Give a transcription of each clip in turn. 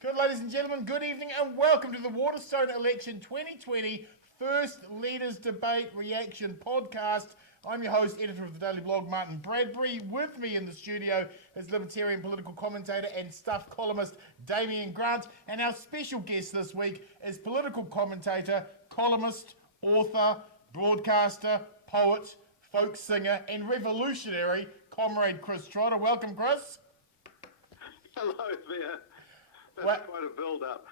Good, ladies and gentlemen, good evening and welcome to the Waterstone Election 2020 First Leaders Debate Reaction Podcast. I'm your host, editor of the Daily Blog, Martyn Bradbury. With me in the studio is libertarian political commentator and stuff columnist Damien Grant. And our special guest this week is political commentator, columnist, author, broadcaster, poet, folk singer and revolutionary comrade Chris Trotter. Welcome, Chris. Hello there. That's quite a build-up.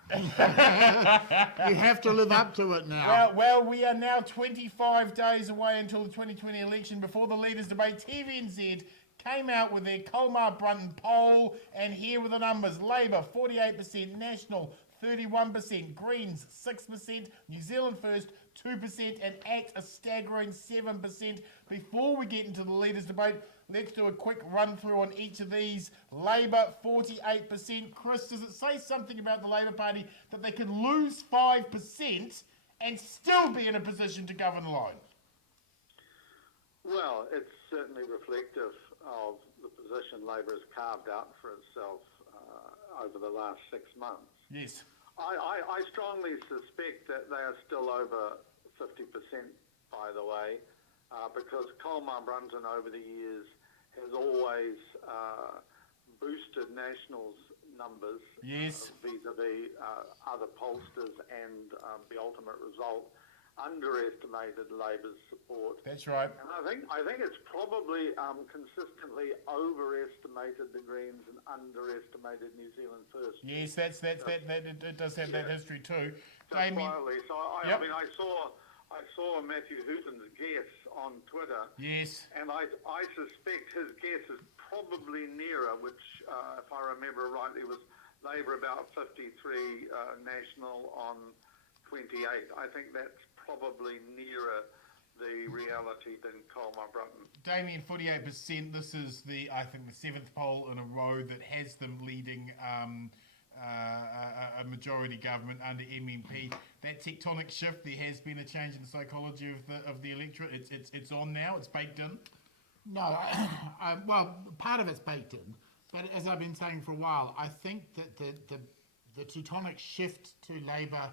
You have to live up to it now. Well, we are now 25 days away until the 2020 election. Before the Leaders Debate, TVNZ came out with their Colmar-Brunton poll, and here were the numbers. Labour, 48%, National, 31%, Greens, 6%, New Zealand First, 2%, and ACT, a staggering 7%. Before we get into the Leaders Debate, let's do a quick run through on each of these. Labour, 48%. Chris, does it say something about the Labour Party that they can lose 5% and still be in a position to govern alone? Well, it's certainly reflective of the position Labour has carved out for itself over the last 6 months. Yes. I strongly suspect that they are still over 50%, by the way, because Colmar-Brunton over the years has always boosted National's numbers vis-a-vis other pollsters, and the ultimate result underestimated Labour's support. That's right. And I think it's probably consistently overestimated the Greens and underestimated New Zealand First. Yes, that it does have that history too. Just quietly. So I mean, I saw Matthew Hooton's guess on Twitter. Yes. And I suspect his guess is probably nearer, which, if I remember rightly, was Labour about 53, National on 28. I think that's probably nearer the reality than Colmar-Brunton. Damien, 48%. This is I think the seventh poll in a row that has them leading a majority government under MMP. That tectonic shift, there has been a change in the psychology of the electorate. It's on now. It's baked in. No, well, part of it's baked in, but as I've been saying for a while, I think that the tectonic shift to Labour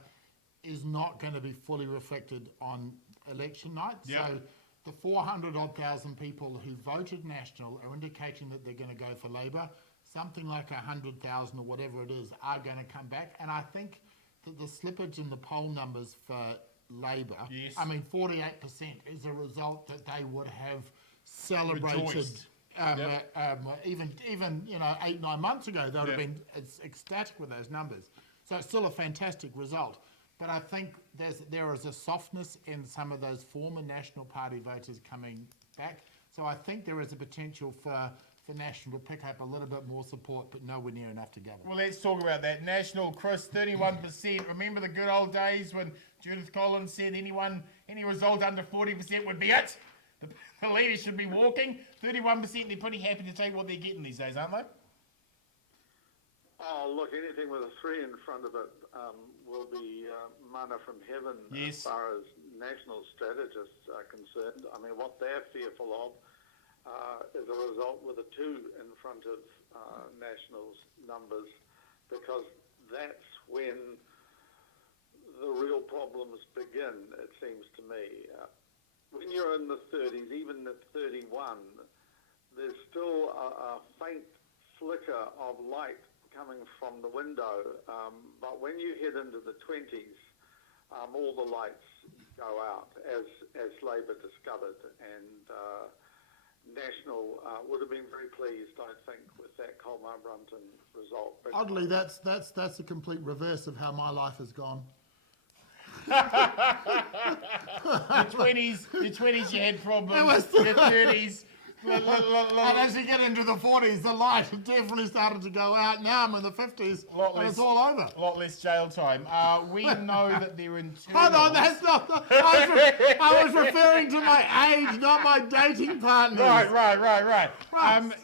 is not going to be fully reflected on election night. Yep. So the 400,000 people who voted National are indicating that they're going to go for Labour. Something like 100,000 or whatever it is are going to come back. And I think that the slippage in the poll numbers for Labour, yes. I mean 48%, is a result that they would have celebrated even 8-9 months ago. They would have been ecstatic with those numbers. So it's still a fantastic result. But I think there is a softness in some of those former National Party voters coming back. So I think there is a potential for National to pick up a little bit more support, but nowhere near enough to govern. Well, let's talk about that. National, Chris, 31%. Remember the good old days when Judith Collins said any result under 40% would be it? The leaders should be walking. 31%, they're pretty happy to take what they're getting these days, aren't they? Oh, look, anything with a 3 in front of it will be manna from heaven as far as National strategists are concerned. I mean, what they're fearful of is a result with a 2 in front of National's numbers, because that's when the real problems begin, it seems to me. When you're in the 30s, even at 31, there's still a faint flicker of light coming from the window, but when you head into the 20s, all the lights go out, as Labour discovered, and National would have been very pleased, I think, with that Colmar-Brunton result. Oddly, that's the complete reverse of how my life has gone. The 20s you had problems. The 30s. And as you get into the 40s, the light definitely started to go out. Now I'm in the 50s, and it's all over. A lot less jail time. We know that they're internal. Hold on, that's not. I was referring to my age, not my dating partners. Right.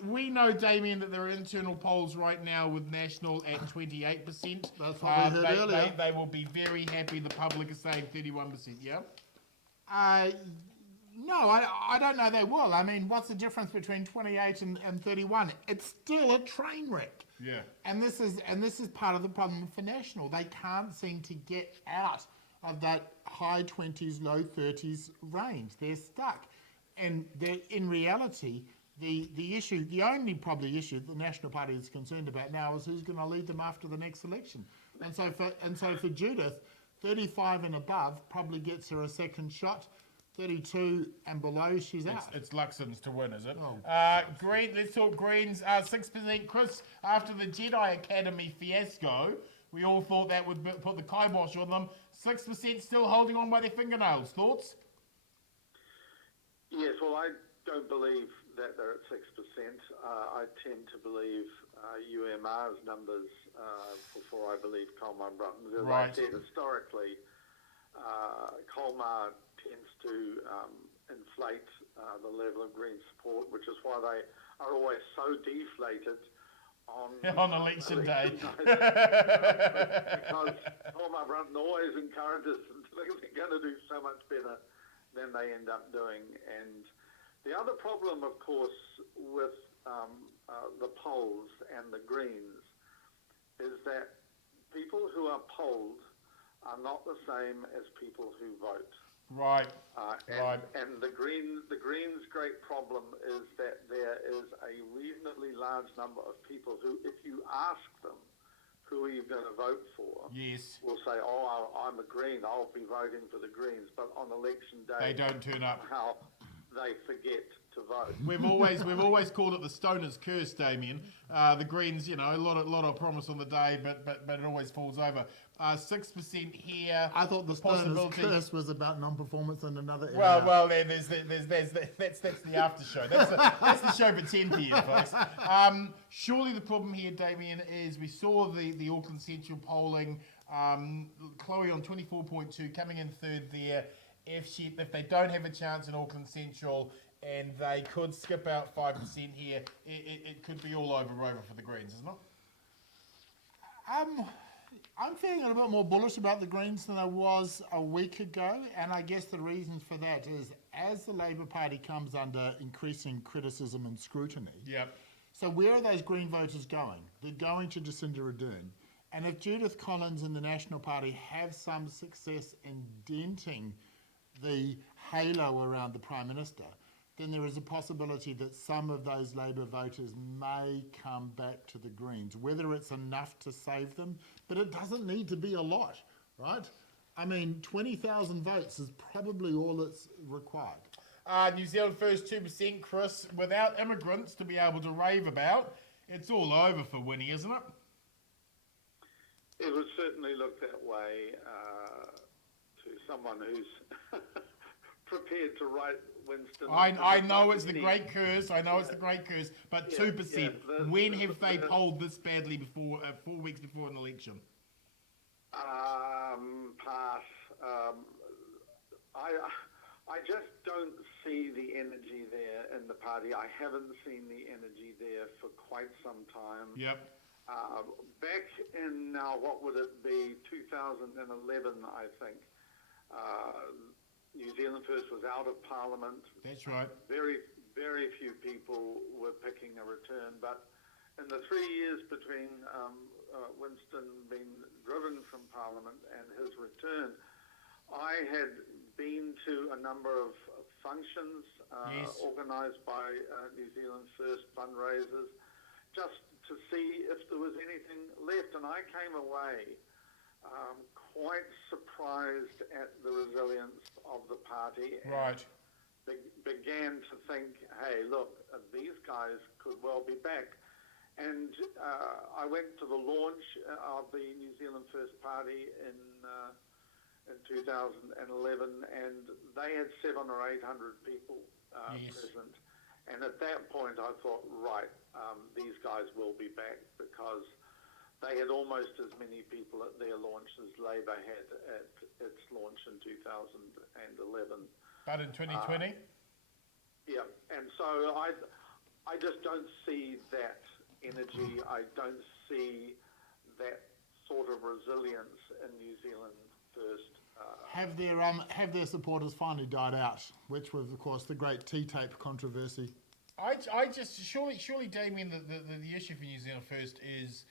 We know, Damien, that there are internal polls right now with National at 28%. That's what we heard earlier. They will be very happy. The public is saying 31%. Yeah. No, I don't know they will. I mean, what's the difference between 28 and 31? It's still a train wreck. Yeah. And this is part of the problem for National. They can't seem to get out of that high 20s, low 30s range. They're stuck. And in reality, the only probably issue the National Party is concerned about now is who's going to lead them after the next election. And so for Judith, 35 and above probably gets her a second shot. 32 and below, she's out. It's Luxon's to win, is it? Oh. Green, let's talk Greens. 6%. Chris, after the Jedi Academy fiasco, we all thought that would put the kibosh on them. 6% still holding on by their fingernails. Thoughts? Yes, well, I don't believe that they're at 6%. I tend to believe UMR's numbers before I believe Colmar Brunton's. As I said, historically, Colmar tends to inflate the level of Green support, which is why they are always so deflated on election day. Because Colmar Brunton always encourages them to think they're going to do so much better than they end up doing. And the other problem, of course, with the polls and the Greens is that people who are polled are not the same as people who vote. Right. And the Greens' great problem is that there is a reasonably large number of people who, if you ask them, who are you going to vote for? Yes. Will say, oh, I'm a Green, I'll be voting for the Greens. But on election day, they don't turn up. How they forget to vote. We've always called it the stoner's curse, Damien. The Greens, a lot of promise on the day, but it always falls over. 6% here. I thought the stoner's curse was about non-performance in another area. Well, that's the after show. That's the show for 10 p.m, folks. Surely the problem here, Damien, is we saw the Auckland Central polling. Chloe on 24.2, coming in third there. If they don't have a chance in Auckland Central and they could skip out 5% here, it could be all over for the Greens, isn't it? I'm feeling a little bit more bullish about the Greens than I was a week ago, and I guess the reasons for that is as the Labour Party comes under increasing criticism and scrutiny. Yep. So where are those Green voters going? They're going to Jacinda Ardern. And if Judith Collins and the National Party have some success in denting the halo around the Prime Minister, then there is a possibility that some of those Labour voters may come back to the Greens, whether it's enough to save them, but it doesn't need to be a lot, right? I mean, 20,000 votes is probably all that's required. New Zealand First 2%, Chris, without immigrants to be able to rave about, it's all over for Winnie, isn't it? It would certainly look that way to someone who's prepared to write Winston. I know it's the great curse. But 2%. When have they polled this badly before? 4 weeks before an election. Pass. I just don't see the energy there in the party. I haven't seen the energy there for quite some time. Yep. Back in now, what would it be? 2011, I think. New Zealand First was out of Parliament. That's right. Very, very few people were picking a return. But in the 3 years between Winston being driven from Parliament and his return, I had been to a number of functions organised by New Zealand First fundraisers just to see if there was anything left. And I came away quite surprised at the resilience of the party. Right. And began to think, hey, look, these guys could well be back. And I went to the launch of the New Zealand First Party in 2011, and they had 700 or 800 people present. And at that point, I thought, right, these guys will be back, because they had almost as many people at their launch as Labour had at its launch in 2011. But in 2020? Yeah, and so I just don't see that energy. I don't see that sort of resilience in New Zealand First Have their supporters finally died out, which was, of course, the great T-tape controversy? I just surely, Damien, the issue for New Zealand First is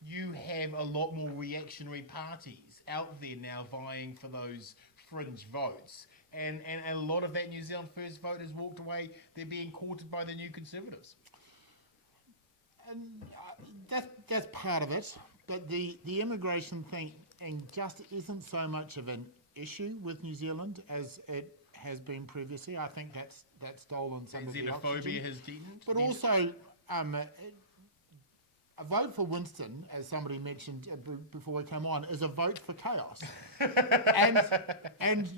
you have a lot more reactionary parties out there now vying for those fringe votes, and a lot of that New Zealand First vote has walked away. They're being courted by the New Conservatives. And that's part of it, but the immigration thing and just isn't so much of an issue with New Zealand as it has been previously. I think that's stolen some of the oxygen. Xenophobia has deepened. But also, a vote for Winston, as somebody mentioned before we came on, is a vote for chaos. and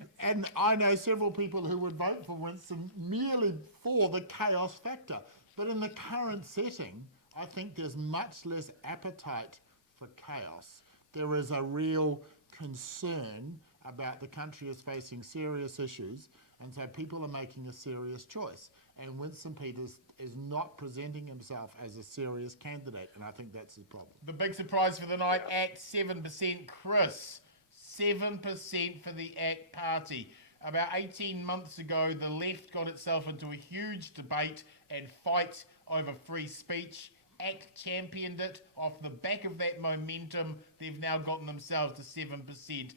I know several people who would vote for Winston merely for the chaos factor. But in the current setting, I think there's much less appetite for chaos. There is a real concern about the country is facing serious issues, and so people are making a serious choice. And Winston Peters is not presenting himself as a serious candidate, and I think that's the problem. The big surprise for the night, ACT 7%. Chris, 7% for the ACT party. About 18 months ago, the left got itself into a huge debate and fight over free speech. ACT championed it. Off the back of that momentum, they've now gotten themselves to 7%.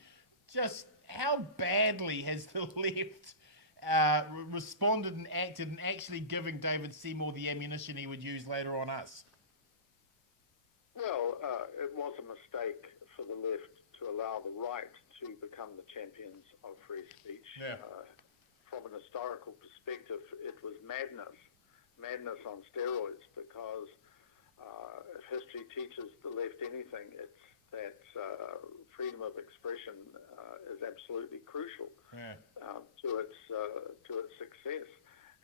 Just how badly has the left responded and acted and actually giving David Seymour the ammunition he would use later on us? Well, it was a mistake for the left to allow the right to become the champions of free speech. Yeah. From an historical perspective, it was madness on steroids, because if history teaches the left anything, it's that freedom of expression is absolutely crucial to its success,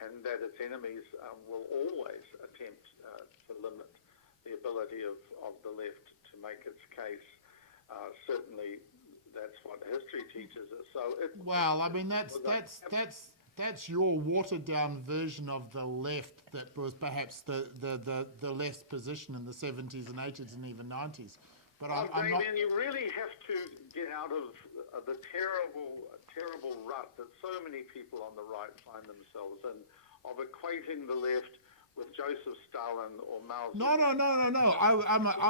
and that its enemies will always attempt to limit the ability of the left to make its case. Certainly, that's what history teaches us. So, that's your watered down version of the left that was perhaps the left's position in the 70s and 80s and even 90s. But I'm not. You really have to get out of the terrible rut that so many people on the right find themselves in, of equating the left with Joseph Stalin or Mao Zedong. No.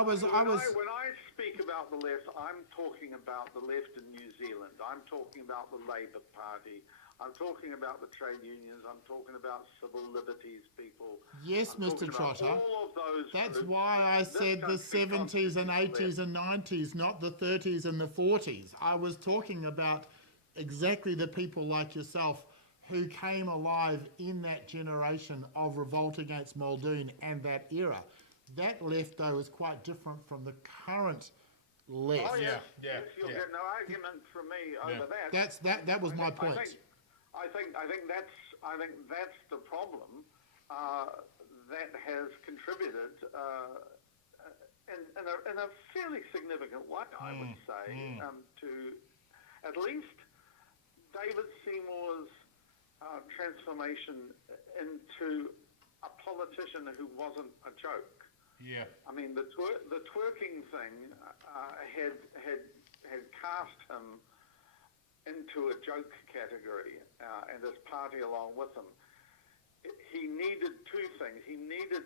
When I speak about the left, I'm talking about the left in New Zealand. I'm talking about the Labour Party. I'm talking about the trade unions. I'm talking about civil liberties people. Yes, Mr. Trotter. All of those. That's why I said the 70s and 80s and 90s, not the 30s and the 40s. I was talking about exactly the people like yourself who came alive in that generation of revolt against Muldoon and that era. That left, though, is quite different from the current left. Oh, yes. You'll get no argument from me over that. That was my point. I think that's the problem that has contributed in a fairly significant way, I would say, to at least David Seymour's transformation into a politician who wasn't a joke. Yeah. I mean, the twerking thing had cast him into a joke category, and his party along with him. He needed two things. He needed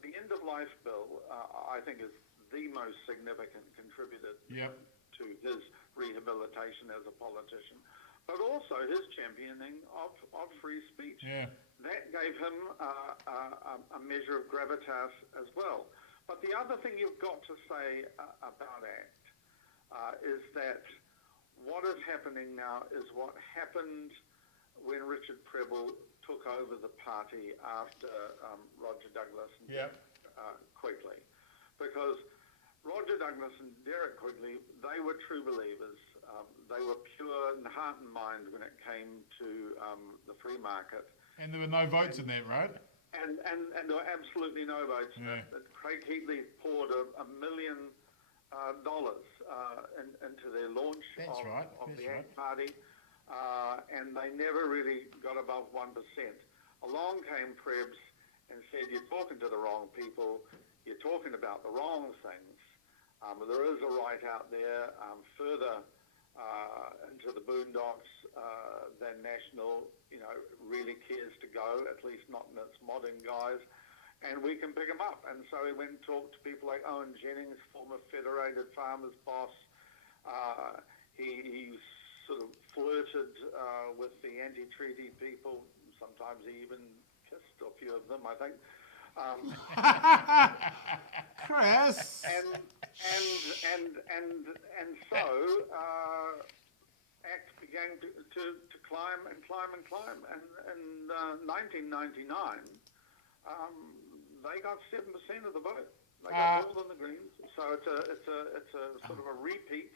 the end-of-life bill, I think, is the most significant contributor to his rehabilitation as a politician, but also his championing of free speech. Yeah. That gave him a measure of gravitas as well. But the other thing you've got to say about ACT is that what is happening now is what happened when Richard Prebble took over the party after Roger Douglas and Derek Quigley. Because Roger Douglas and Derek Quigley, they were true believers. They were pure in heart and mind when it came to the free market. And there were no votes in that, right? And there were absolutely no votes. Yeah. Craig Heatley poured $1 million into their launch of the ACT Party, and they never really got above 1%. Along came Prebs and said, you're talking to the wrong people, you're talking about the wrong things. There is a right out there further into the boondocks than National, really cares to go, at least not in its modern guise. And we can pick him up. And so he went and talked to people like Owen Jennings, former Federated Farmers boss. He sort of flirted with the anti-treaty people. Sometimes he even kissed a few of them, I think. Chris. And so ACT began to climb and climb and climb. And in 1999, they got 7% of the vote. They got more than the Greens. So it's a sort of a repeat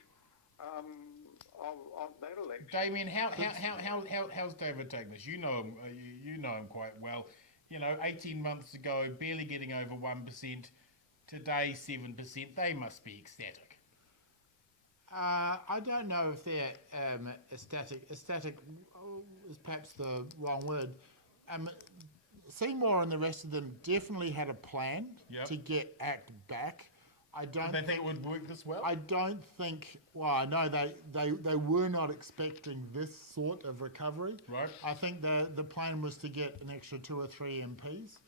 of that election. Damien, how's David taking this? You know him. You know him quite well. 18 months ago, barely getting over 1%. Today, 7%. They must be ecstatic. I don't know if they're ecstatic. Ecstatic is perhaps the wrong word. Seymour and the rest of them definitely had a plan to get ACT back. Did they think it would work this well? I don't think. Well, I know they were not expecting this sort of recovery. Right. I think the plan was to get an extra 2 or 3 MPs.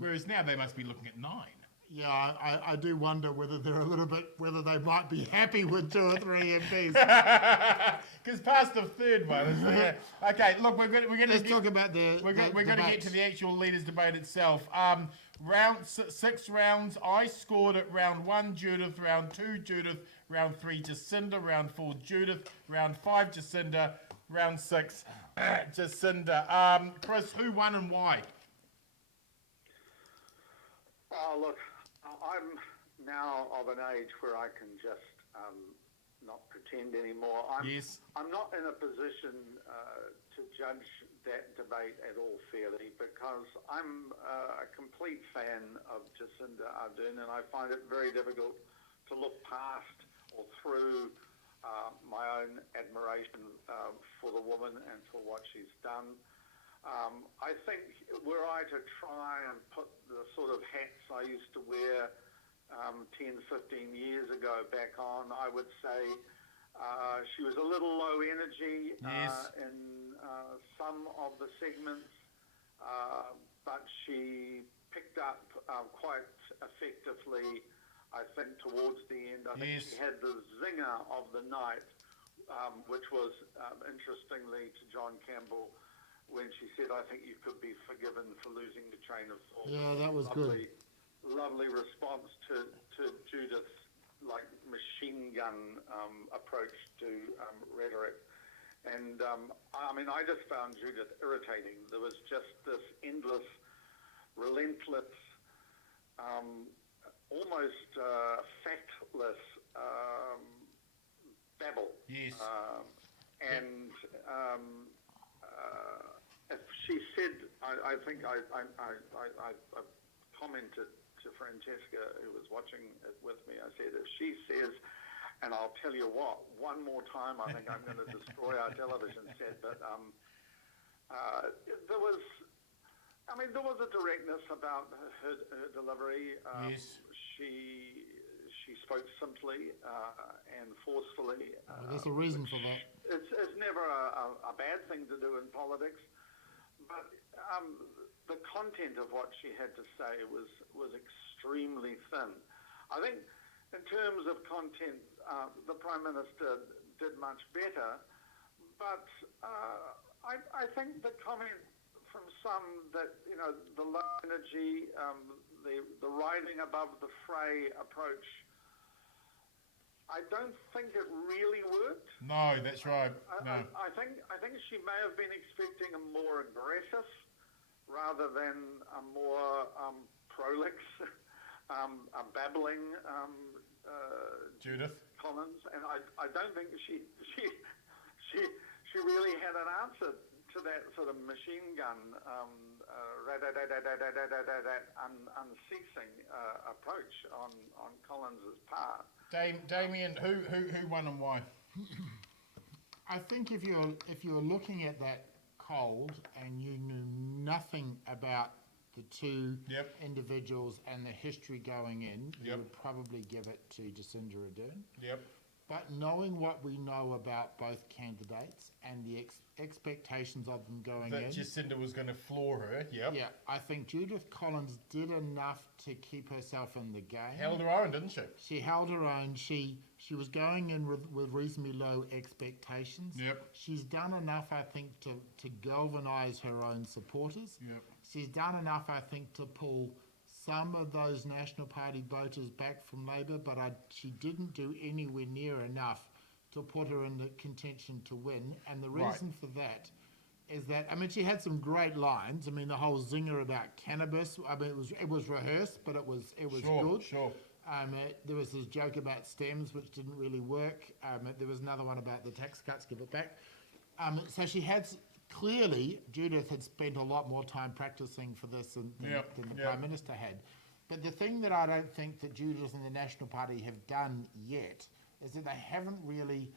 Whereas now they must be looking at 9. Yeah, I do wonder whether they might be happy with 2 or 3 MPs. Because past the third one, is there? Okay, look, we're going to talk about we're going to get to the actual leaders' debate itself. Round 6 rounds. I scored at round 1, Judith. Round 2, Judith. Round 3, Jacinda. Round 4, Judith. Round 5, Jacinda. Round 6, Jacinda. Chris, who won and why? Oh, look, I'm now of an age where I can just not pretend anymore. I'm not in a position to judge that debate at all fairly, because I'm a complete fan of Jacinda Ardern, and I find it very difficult to look past or through my own admiration for the woman and for what she's done. I think were I to try and put the sort of hats I used to wear 10, 15 years ago back on, I would say she was a little low energy in some of the segments, but she picked up quite effectively, I think, towards the end. I think she had the zinger of the night, which was, interestingly, to John Campbell, when she said, "I think you could be forgiven for losing the train of thought." Yeah, that was good. Lovely response to Judith's machine gun approach to rhetoric. And I just found Judith irritating. There was just this endless, relentless, almost factless babble. Yes. If she said, I think I commented to Francesca, who was watching it with me, I said, if she says, and I'll tell you what, one more time, I think I'm going to destroy our television set. But there was a directness about her delivery. Yes. She spoke simply and forcefully. There's a reason for that. It's never a bad thing to do in politics, but the content of what she had to say was extremely thin. I think in terms of content, the Prime Minister did much better, but I think the comment from some that, the low energy, the riding above the fray approach, I don't think it really worked. No, that's right. No. I think she may have been expecting a more aggressive rather than a more prolix, a babbling Judith Collins, and I don't think she really had an answer to that sort of machine gun, unceasing approach on Collins's part. Damien, who won and why? I think if you're looking at that cold and you knew nothing about the two individuals and the history going in, you would probably give it to Jacinda Ardern. Yep. But knowing what we know about both candidates and the expectations of them going in... That Jacinda was going to floor her, yep. Yeah, I think Judith Collins did enough to keep herself in the game. Held her own, didn't she? She held her own. She was going in with reasonably low expectations. Yep. She's done enough, I think, to galvanise her own supporters. Yep. She's done enough, I think, to pull some of those National Party voters back from Labour, but she didn't do anywhere near enough to put her in the contention to win. And the reason for that is that, I mean, she had some great lines. I mean, the whole zinger about cannabis, I mean, it was rehearsed, but it was good. Sure. There was this joke about stems, which didn't really work. There was another one about the tax cuts, give it back. So she had... Clearly, Judith had spent a lot more time practicing for this than the Prime Minister had. But the thing that I don't think that Judith and the National Party have done yet is that they haven't really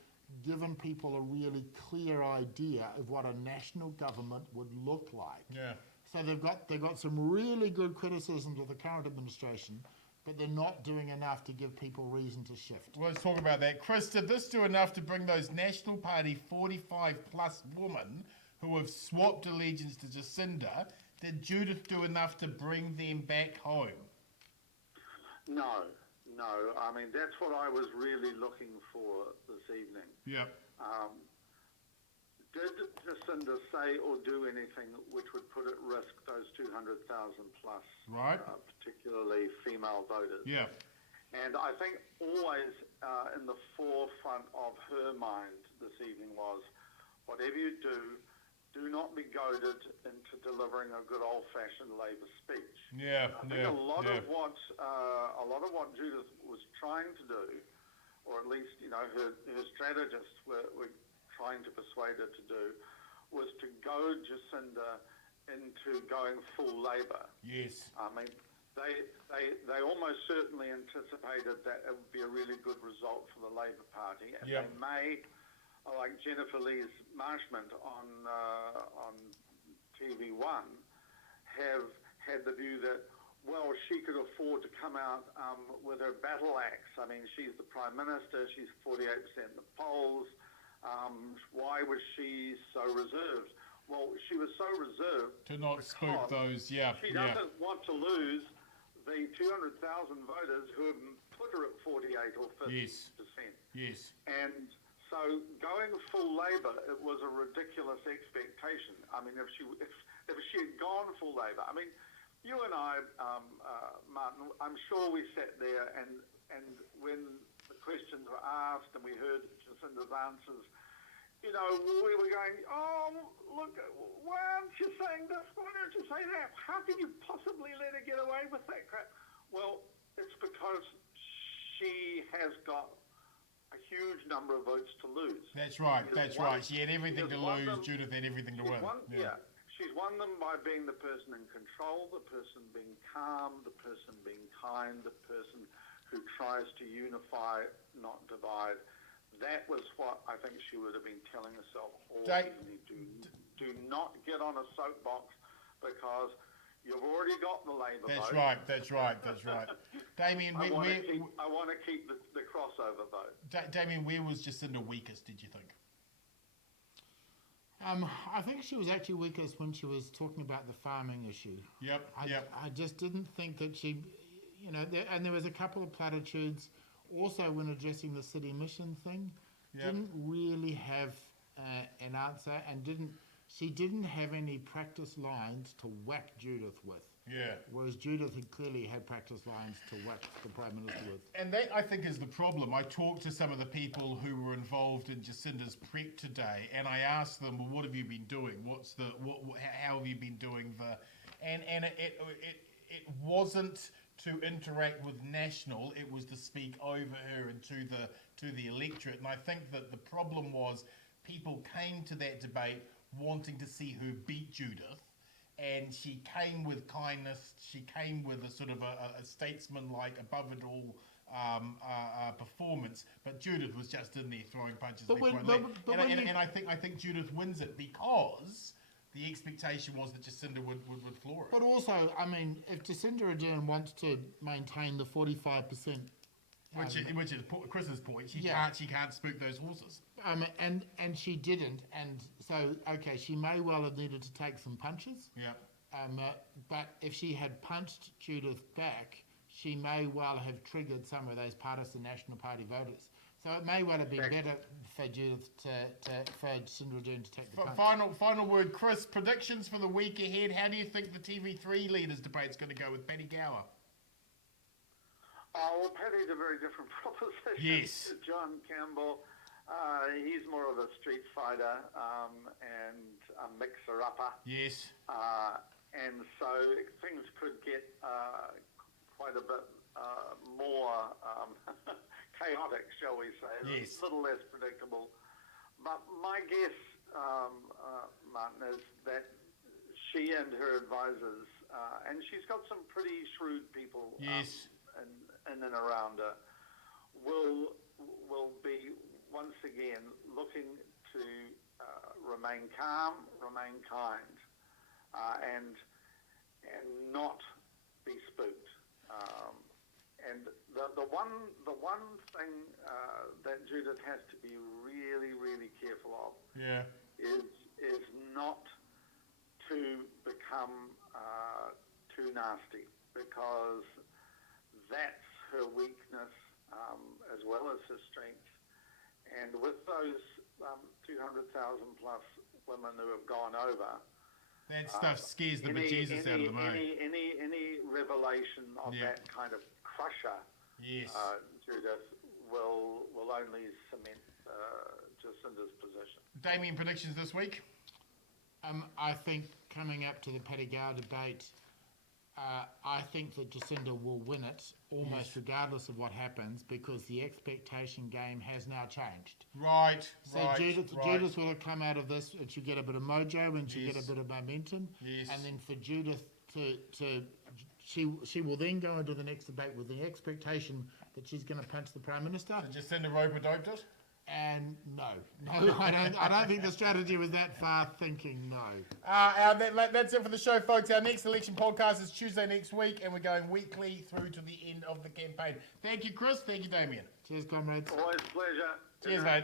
given people a really clear idea of what a national government would look like. Yeah. So they've got some really good criticisms of the current administration, but they're not doing enough to give people reason to shift. Well, let's talk about that. Chris, did this do enough to bring those National Party 45-plus women who have swapped allegiance to Jacinda? Did Judith do enough to bring them back home? No. I mean, that's what I was really looking for this evening. Yep. Did Jacinda say or do anything which would put at risk those 200,000 plus, particularly female voters? Yeah. And I think always in the forefront of her mind this evening was, whatever you do not be goaded into delivering a good old-fashioned Labour speech. Yeah, I think a lot of what Judith was trying to do, or at least her strategists were trying to persuade her to do, was to goad Jacinda into going full Labour. Yes. I mean, they almost certainly anticipated that it would be a really good result for the Labour Party, and they may, like Jennifer Lee's Marshman on TV1, have had the view that, well, she could afford to come out with her battle axe. I mean, she's the Prime Minister, she's 48% in the polls. Why was she so reserved? Well, she was so reserved to not spook those, she doesn't want to lose the 200,000 voters who have put her at 48 or 50%. Yes. And so going full Labour, it was a ridiculous expectation. I mean, if she had gone full Labour, I mean, you and I, Martyn, I'm sure we sat there and when the questions were asked and we heard Jacinda's answers, we were going, oh, look, why aren't you saying this? Why don't you say that? How can you possibly let her get away with that crap? Well, it's because she has got a huge number of votes to lose. That's right. She had everything to lose. Judith had everything to win. She's won them by being the person in control, the person being calm, the person being kind, the person who tries to unify, not divide. That was what I think she would have been telling herself all evening. Do not get on a soapbox because you've already got the Labour vote. That's right. Damien, I want to keep the crossover vote. Damien, where was Jacinda weakest, did you think? I think she was actually weakest when she was talking about the farming issue. I just didn't think that she, and there was a couple of platitudes. Also, when addressing the city mission thing, didn't really have an answer, and she didn't have any practice lines to whack Judith with. Yeah. Whereas Judith had clearly had practice lines to whack the Prime Minister with. And that, I think, is the problem. I talked to some of the people who were involved in Jacinda's prep today, and I asked them, well, what have you been doing? How have you been doing and it wasn't to interact with National, it was to speak over her and to the electorate. And I think that the problem was people came to that debate wanting to see her beat Judith, and she came with kindness, she came with a sort of a statesman-like, above-it-all performance, but Judith was just in there throwing punches. And I think Judith wins it because the expectation was that Jacinda would floor it. But also, I mean, if Jacinda Ardern wants to maintain the 45% Which is Chris's point. She can't spook those horses. And she didn't. And so, okay, she may well have needed to take some punches. Yeah. But if she had punched Judith back, she may well have triggered some of those partisan National Party voters. So it may well have been better for Judith for Jacinda Ardern to take the punch. Final word, Chris. Predictions for the week ahead. How do you think the TV3 leaders debate's going to go with Paddy Gower? Oh, well, Paddy's a very different proposition. Yes. To John Campbell. He's more of a street fighter and a mixer-upper. Yes. And so things could get quite a bit more chaotic, shall we say. Yes. A little less predictable. But my guess, Martyn, is that she and her advisors, and she's got some pretty shrewd people yes. in and around her, will be once again looking to remain calm, remain kind, and not be spooked. And the one thing that Judith has to be really, really careful of is not to become too nasty, because that's her weakness as well as her strength. And with those 200,000 plus women who have gone over, that stuff scares the bejesus out of them. Any revelation of that kind of crusher, Judith, will only cement Jacinda's position. Damien, predictions this week? I think coming up to the Paddy Gower debate, I think that Jacinda will win it almost regardless of what happens, because the expectation game has now changed. Right. So Judith will have come out of this and she'll get a bit of mojo and she'll get a bit of momentum. Yes. And then for Judith she will then go into the next debate with the expectation that she's going to punch the Prime Minister. So Jacinda rope-a-doped it? And no, I don't think the strategy was that far thinking. No. That's it for the show, folks. Our next election podcast is Tuesday next week, and we're going weekly through to the end of the campaign. Thank you, Chris. Thank you, Damien. Cheers, comrades. Always a pleasure. Cheers, mate.